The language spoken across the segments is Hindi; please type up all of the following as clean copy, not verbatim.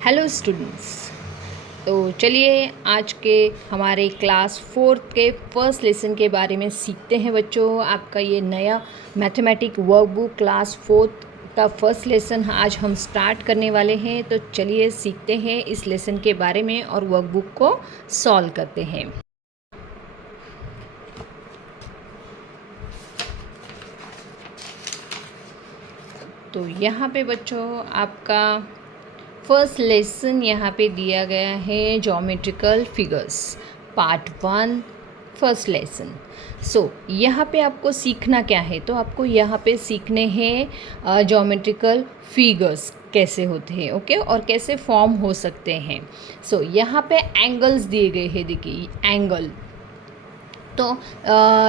Hello students. तो चलिए आज के हमारे क्लास 4 के फर्स्ट लेसन के बारे में सीखते हैं बच्चों। आपका ये नया मैथमेटिक वर्कबुक क्लास 4 का फर्स्ट लेसन आज हम स्टार्ट करने वाले हैं। तो चलिए सीखते हैं इस लेसन के बारे में और वर्कबुक को सॉल्व करते हैं। तो यहाँ पे बच्चों आपका फर्स्ट लेसन यहाँ पे दिया गया है geometrical figures part 1 first lesson. यहाँ पे आपको सीखना क्या है, तो आपको यहाँ पे सीखने हैं ज्योमेट्रिकल फिगर्स कैसे होते हैं, ओके, और कैसे फॉर्म हो सकते हैं। यहाँ पे एंगल्स दिए गए हैं, देखिए एंगल। तो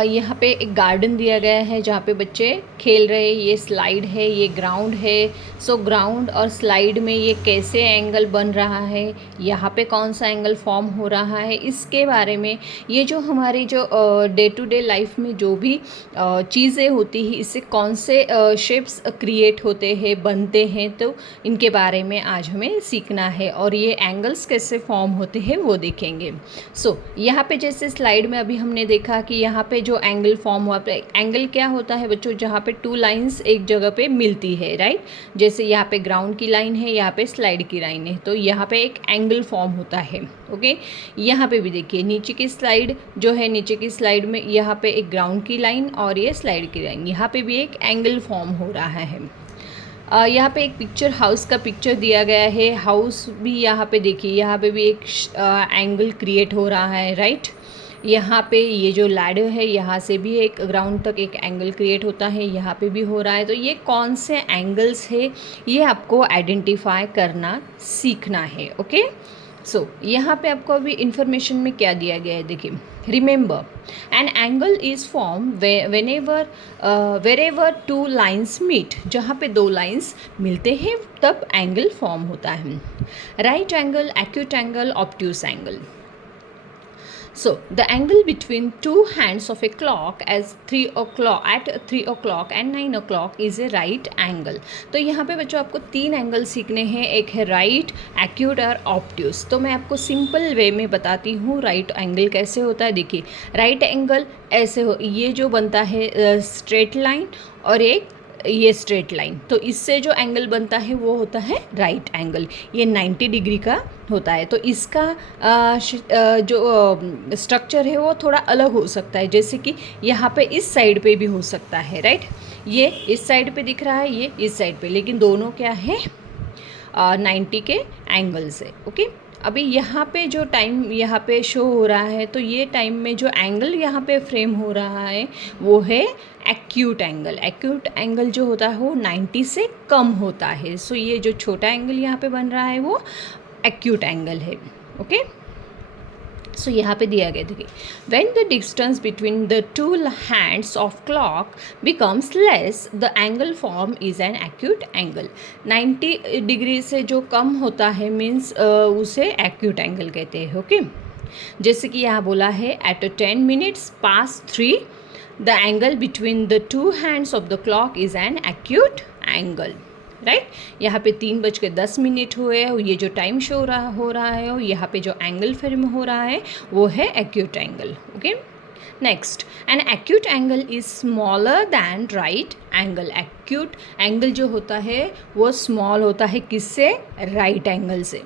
यहाँ पे एक गार्डन दिया गया है जहाँ पे बच्चे खेल रहे हैं। ये स्लाइड है, ये ग्राउंड है। ग्राउंड और स्लाइड में ये कैसे एंगल बन रहा है, यहाँ पे कौन सा एंगल फॉर्म हो रहा है, इसके बारे में, ये जो हमारी जो डे टू डे लाइफ में जो भी चीज़ें होती हैं, इससे कौन से शेप्स क्रिएट होते हैं, बनते हैं, तो इनके बारे में आज हमें सीखना है। और ये एंगल्स कैसे फॉर्म होते हैं वो देखेंगे। यहाँ पे जैसे स्लाइड में अभी हमने देखा कि यहाँ पे जो एंगल फॉर्म हुआ, एंगल क्या होता है बच्चों, जहाँ पे 2 लाइंस एक जगह पे मिलती है, राइट। जैसे यहाँ पे ग्राउंड की लाइन है, यहाँ पे स्लाइड की लाइन है, तो यहाँ पे एक एंगल फॉर्म होता है, ओके। यहाँ पे भी देखिए नीचे की स्लाइड जो है, नीचे की स्लाइड में यहाँ पे एक ग्राउंड की लाइन और ये स्लाइड की लाइन, यहाँ पे भी एक एंगल फॉर्म हो रहा है। यहाँ पे एक पिक्चर हाउस का पिक्चर दिया गया है। हाउस भी यहाँ पे देखिए, यहाँ पे भी एक एंगल क्रिएट हो रहा है, राइट। यहाँ पे ये जो लैडर है, यहाँ से भी एक ग्राउंड तक एक एंगल क्रिएट होता है, यहाँ पे भी हो रहा है। तो ये कौन से एंगल्स है, ये आपको आइडेंटिफाई करना सीखना है, ओके। यहाँ पे आपको अभी इंफॉर्मेशन में क्या दिया गया है, देखिए remember an angle is form wherever 2 lines meet. जहाँ पे 2 लाइन्स मिलते हैं तब एंगल फॉर्म होता है। Right angle, acute angle, obtuse angle. The angle between 2 hands of a clock at 3 o'clock and 9 o'clock is a right angle. तो यहाँ पे बच्चों आपको 3 एंगल सीखने हैं, एक है राइट, एक्यूट और ऑब्ट्यूस। तो मैं आपको सिंपल वे में बताती हूँ राइट एंगल कैसे होता है। देखिए राइट एंगल ऐसे हो, ये जो बनता है स्ट्रेट लाइन और एक ये स्ट्रेट लाइन, तो इससे जो एंगल बनता है वो होता है राइट एंगल। ये 90 डिग्री का होता है। तो इसका जो स्ट्रक्चर है वो थोड़ा अलग हो सकता है, जैसे कि यहाँ पे इस साइड पे भी हो सकता है, राइट। ये इस साइड पे दिख रहा है, ये इस साइड पे, लेकिन दोनों क्या है 90 के एंगल से, ओके। अभी यहाँ पे जो टाइम यहाँ पे शो हो रहा है, तो ये टाइम में जो एंगल यहाँ पे फ्रेम हो रहा है वो है एक्यूट एंगल। एक्यूट एंगल जो होता है वो 90 से कम होता है। ये जो छोटा एंगल यहाँ पे बन रहा है वो एक्यूट एंगल है, ओके। यहाँ पे दिया गया, देखिए when the distance between the 2 hands of clock becomes less, the angle form is an acute angle. 90 degree से जो कम होता है मीन्स उसे एक्यूट एंगल कहते हैं, ओके। जैसे कि यहाँ बोला है at 10 minutes past 3 the angle between the 2 hands of the clock is an acute angle, right. यहाँ पे 3:10 हुए, ये जो टाइम शो हो रहा है, यहाँ पे जो एंगल फ्रेम हो रहा है वो है acute angle, okay. Next, an acute angle is smaller than right angle. Acute angle जो होता है वो स्मॉल होता है, किससे, राइट एंगल से।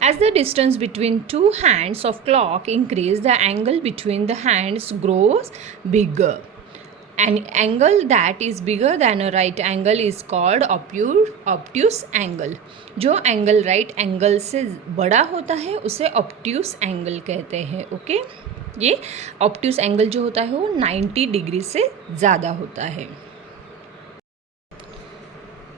As the distance between 2 hands of clock increase, the angle between the hands grows bigger. An angle that is bigger than a right angle is called obtuse angle. जो एंगल राइट एंगल से बड़ा होता है उसे obtuse एंगल कहते हैं, ओके। ये obtuse एंगल जो होता है वो 90 डिग्री से ज़्यादा होता है।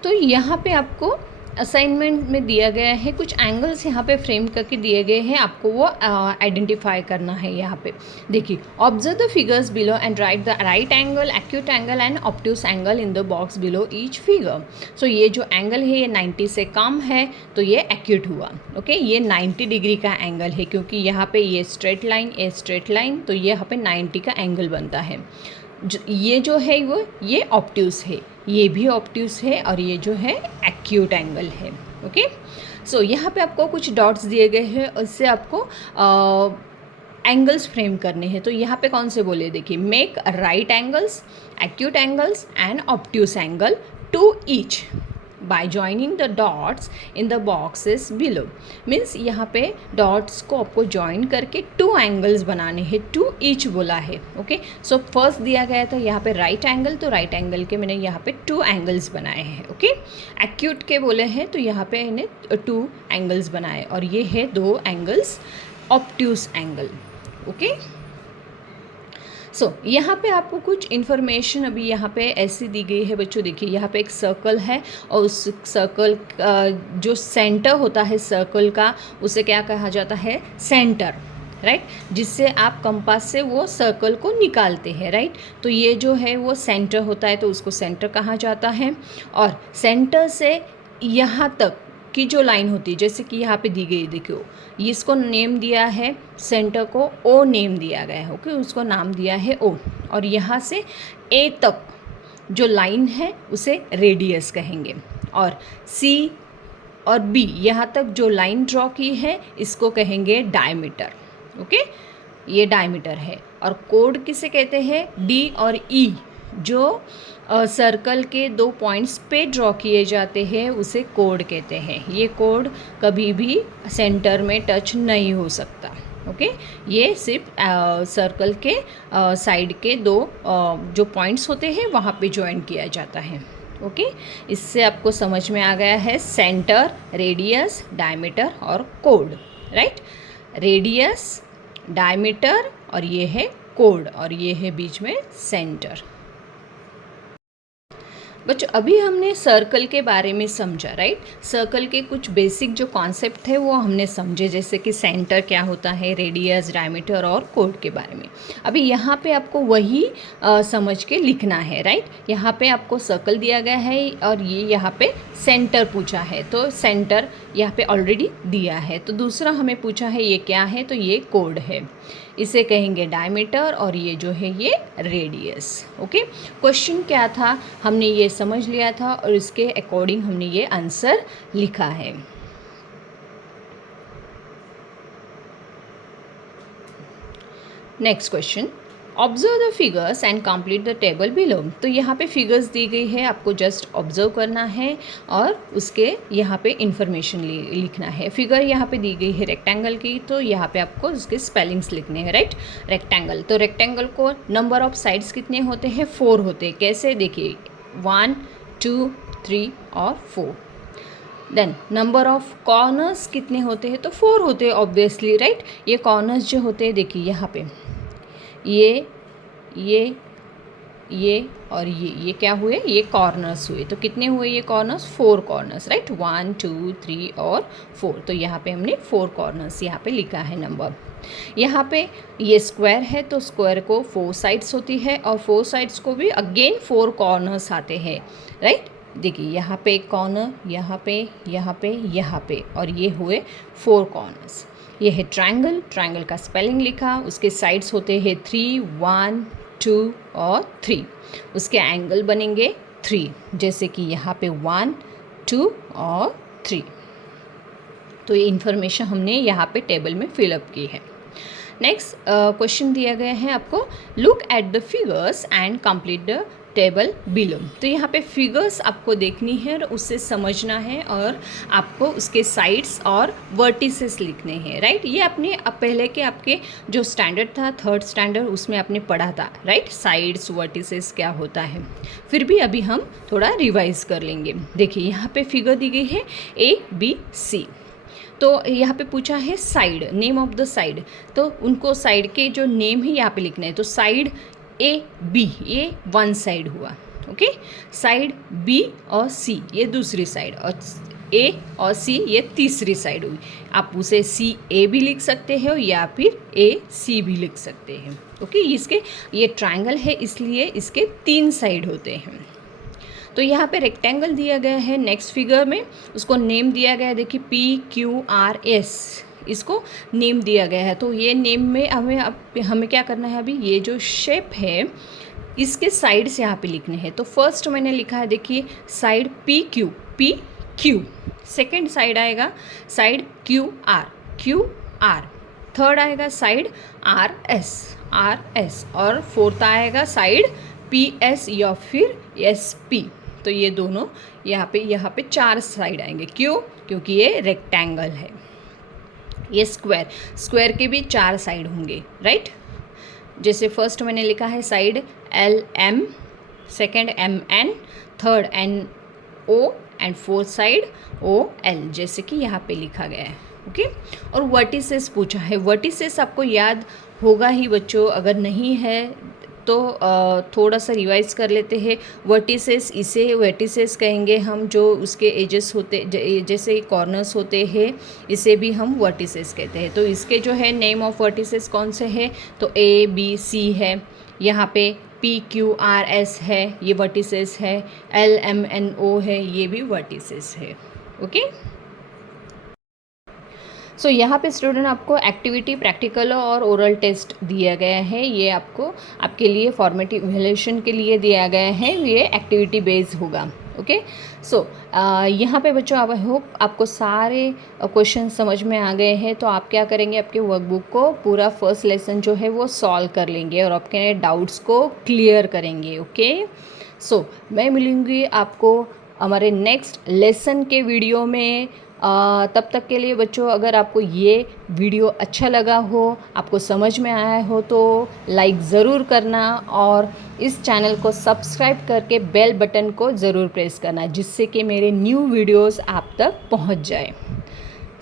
तो यहाँ पे आपको असाइनमेंट में दिया गया है, कुछ एंगल्स यहाँ पे फ्रेम करके दिए गए हैं, आपको वो आइडेंटिफाई करना है। यहाँ पे देखिए, observe the figures below and right the right angle, acute angle and obtuse angle in the box below each figure. ये जो एंगल है ये 90 से कम है तो ये एक्यूट हुआ, ओके। ये 90 डिग्री का एंगल है क्योंकि यहाँ पे ये स्ट्रेट लाइन, तो ये यहाँ पे 90 का एंगल बनता है। ये जो है वो ये ऑब्ट्यूस है, ये भी ऑब्ट्यूस है और ये जो है एक्यूट एंगल है, ओके। सो यहाँ पे आपको कुछ डॉट्स दिए गए हैं, उससे आपको एंगल्स फ्रेम करने हैं। तो यहाँ पे कौन से बोले, देखिए, make right angles, acute angles and obtuse angle to each by joining the dots in the boxes below. Means यहाँ पे डॉट्स को आपको ज्वाइन करके 2 एंगल्स बनाने हैं, 2 ईच बोला है। ओके, सो फर्स्ट दिया गया था यहाँ पे राइट एंगल, तो राइट एंगल के मैंने यहाँ पे 2 एंगल्स बनाए हैं। ओके, एक्यूट के बोले हैं तो यहाँ पे इन्हें 2 एंगल्स बनाए, और ये है 2 एंगल्स ऑब्ट्यूस एंगल। ओके, सो यहाँ पे आपको कुछ इन्फॉर्मेशन अभी यहाँ पे ऐसी दी गई है बच्चों। देखिए, यहाँ पे एक सर्कल है, और उस सर्कल का जो सेंटर होता है सर्कल का, उसे क्या कहा जाता है, सेंटर, राइट, जिससे आप कंपास से वो सर्कल को निकालते हैं, राइट। तो ये जो है वो सेंटर होता है, तो उसको सेंटर कहा जाता है। और सेंटर से यहाँ तक की जो लाइन होती है, जैसे कि यहाँ पे दी गई, देखियो, इसको नेम दिया है, सेंटर को ओ नेम दिया गया है। ओके, उसको नाम दिया है ओ, और यहाँ से ए तक जो लाइन है उसे रेडियस कहेंगे, और सी और बी यहाँ तक जो लाइन ड्रॉ की है इसको कहेंगे डायमीटर। ओके, ये डायमीटर है। और कोड किसे कहते हैं, डी और ई जो सर्कल के 2 पॉइंट्स पे ड्रॉ किए जाते हैं उसे कोड कहते हैं। ये कोड कभी भी सेंटर में टच नहीं हो सकता। ओके, ये सिर्फ सर्कल के साइड के 2 जो पॉइंट्स होते हैं वहाँ पे ज्वाइन किया जाता है। ओके, इससे आपको समझ में आ गया है सेंटर, रेडियस, डायमीटर और कोड, राइट। रेडियस, डायमीटर और ये है कोड, और ये है बीच में सेंटर। बच्चों, अभी हमने सर्कल के बारे में समझा, राइट। सर्कल के कुछ बेसिक जो कॉन्सेप्ट थे वो हमने समझे, जैसे कि सेंटर क्या होता है, रेडियस, डायमीटर और कोड के बारे में। अभी यहाँ पे आपको वही समझ के लिखना है, राइट। यहाँ पे आपको सर्कल दिया गया है और ये यहाँ पे सेंटर पूछा है, तो सेंटर यहाँ पे ऑलरेडी दिया है। तो दूसरा हमें पूछा है ये क्या है, तो ये कोड है, इसे कहेंगे डायमीटर, और ये जो है ये रेडियस। ओके, क्वेश्चन क्या था हमने ये समझ लिया था, और इसके अकॉर्डिंग हमने ये आंसर लिखा है। Next question, observe the figures and complete the table below. तो यहाँ पे फिगर्स दी गई है, आपको जस्ट ऑब्जर्व करना है और उसके यहाँ पे इंफॉर्मेशन लिखना है। फिगर यहाँ पे दी गई है रेक्टेंगल की, तो यहाँ पे आपको उसके स्पेलिंग्स लिखने हैं, राइट। रेक्टेंगल, तो रेक्टेंगल को नंबर ऑफ साइड्स कितने होते हैं, 4 होते हैं। कैसे, देखिए, 1, 2, 3 और 4। देन नंबर ऑफ कॉर्नर्स कितने होते हैं, तो 4 होते हैं ऑब्वियसली, राइट। ये कॉर्नर्स जो होते हैं, देखिए यहाँ पे ये और ये क्या हुए, ये कॉर्नर्स हुए। तो कितने हुए ये कॉर्नर्स, 4 कॉर्नर्स, राइट। 1, 2, 3 और 4। तो यहाँ पे हमने 4 कॉर्नर्स यहाँ पे लिखा है नंबर। यहाँ पे ये स्क्वायर है, तो स्क्वायर को 4 साइड्स होती है, और 4 साइड्स को भी अगेन 4 कॉर्नर्स आते हैं, राइट। देखिए, यहाँ पे एक कॉर्नर, यहाँ पे, यहाँ पे, यहाँ पे, और ये हुए 4 कॉर्नर्स। ये है ट्रायंगल, ट्रायंगल का स्पेलिंग लिखा, उसके साइड्स होते हैं 3, 1, 2 और 3। उसके एंगल बनेंगे 3, जैसे कि यहाँ पे 1, 2 और 3। तो ये इन्फॉर्मेशन हमने यहाँ पे टेबल में फिलअप की है। नेक्स्ट क्वेश्चन दिया गया है आपको, look at the figures and complete the table below. तो यहाँ पे फिगर्स आपको देखनी है और उससे समझना है, और आपको उसके साइड्स और वर्टिसेस लिखने हैं, राइट। ये आपने पहले के आपके जो स्टैंडर्ड था 3rd स्टैंडर्ड, उसमें आपने पढ़ा था, राइट। साइड्स, वर्टिसेस क्या होता है, फिर भी अभी हम थोड़ा रिवाइज कर लेंगे। देखिए, यहाँ पे फिगर दी गई है ABC। तो यहाँ पे पूछा है side, name of the side, तो उनको साइड के जो नेम है यहाँ पे लिखना है। तो साइड AB, ये 1 साइड हुआ, ओके। साइड B और C, ये दूसरी साइड, और A और C ये तीसरी साइड हुई। आप उसे CA भी लिख सकते हो या फिर AC भी लिख सकते हैं, ओके। इसके ये ट्रायंगल है, इसलिए इसके 3 साइड होते हैं। तो यहाँ पे रेक्टेंगल दिया गया है, नेक्स्ट फिगर में उसको नेम दिया गया है, देखिए PQRS, इसको नेम दिया गया है। तो ये नेम में हमें क्या करना है, अभी ये जो शेप है इसके साइड्स यहाँ पे लिखने हैं। तो फर्स्ट मैंने लिखा है, देखिए, साइड PQ, सेकेंड साइड आएगा साइड क्यू आर, थर्ड आएगा साइड आर एस, और फोर्थ आएगा साइड पी एस या फिर एस पी। तो ये दोनों यहाँ पे 4 साइड आएंगे। क्यों? क्योंकि ये रेक्टेंगल है। ये स्क्वायर के भी 4 साइड होंगे, राइट। जैसे फर्स्ट मैंने लिखा है side L M, second M N, third N O and fourth side O L, जैसे कि यहाँ पे लिखा गया है। ओके। और वर्टिसेस पूछा है। वर्टिसेस आपको याद होगा ही बच्चों, अगर नहीं है तो थोड़ा सा रिवाइज कर लेते हैं। वर्टिसेस, इसे वर्टिसेस कहेंगे हम, जो उसके एजेस होते जैसे कॉर्नर्स होते हैं, इसे भी हम वर्टिसेस कहते हैं। तो इसके जो है नेम ऑफ वर्टिसेस कौन से हैं? तो ए बी सी है, यहाँ पे पी क्यू आर एस है, ये वर्टिसेस है, एल एम एन ओ है, ये भी वर्टिसेस है। ओके। सो यहाँ पे स्टूडेंट आपको एक्टिविटी, प्रैक्टिकल और ओरल टेस्ट दिया गया है। ये आपके लिए फॉर्मेटिव इवैल्यूएशन के लिए दिया गया है, ये एक्टिविटी बेस्ड होगा। ओके। सो यहाँ पे बच्चों आई होप आपको सारे क्वेश्चन समझ में आ गए हैं। तो आप क्या करेंगे, आपके वर्कबुक को पूरा फर्स्ट लेसन जो है वो सॉल्व कर लेंगे और आपके डाउट्स को क्लियर करेंगे। ओके। सो मैं मिलूँगी आपको हमारे नेक्स्ट लेसन के वीडियो में। तब तक के लिए बच्चों, अगर आपको ये वीडियो अच्छा लगा हो, आपको समझ में आया हो, तो लाइक ज़रूर करना और इस चैनल को सब्सक्राइब करके बेल बटन को ज़रूर प्रेस करना, जिससे कि मेरे न्यू वीडियोस आप तक पहुंच जाए।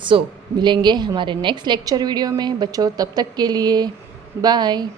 सो मिलेंगे हमारे नेक्स्ट लेक्चर वीडियो में बच्चों, तब तक के लिए बाय।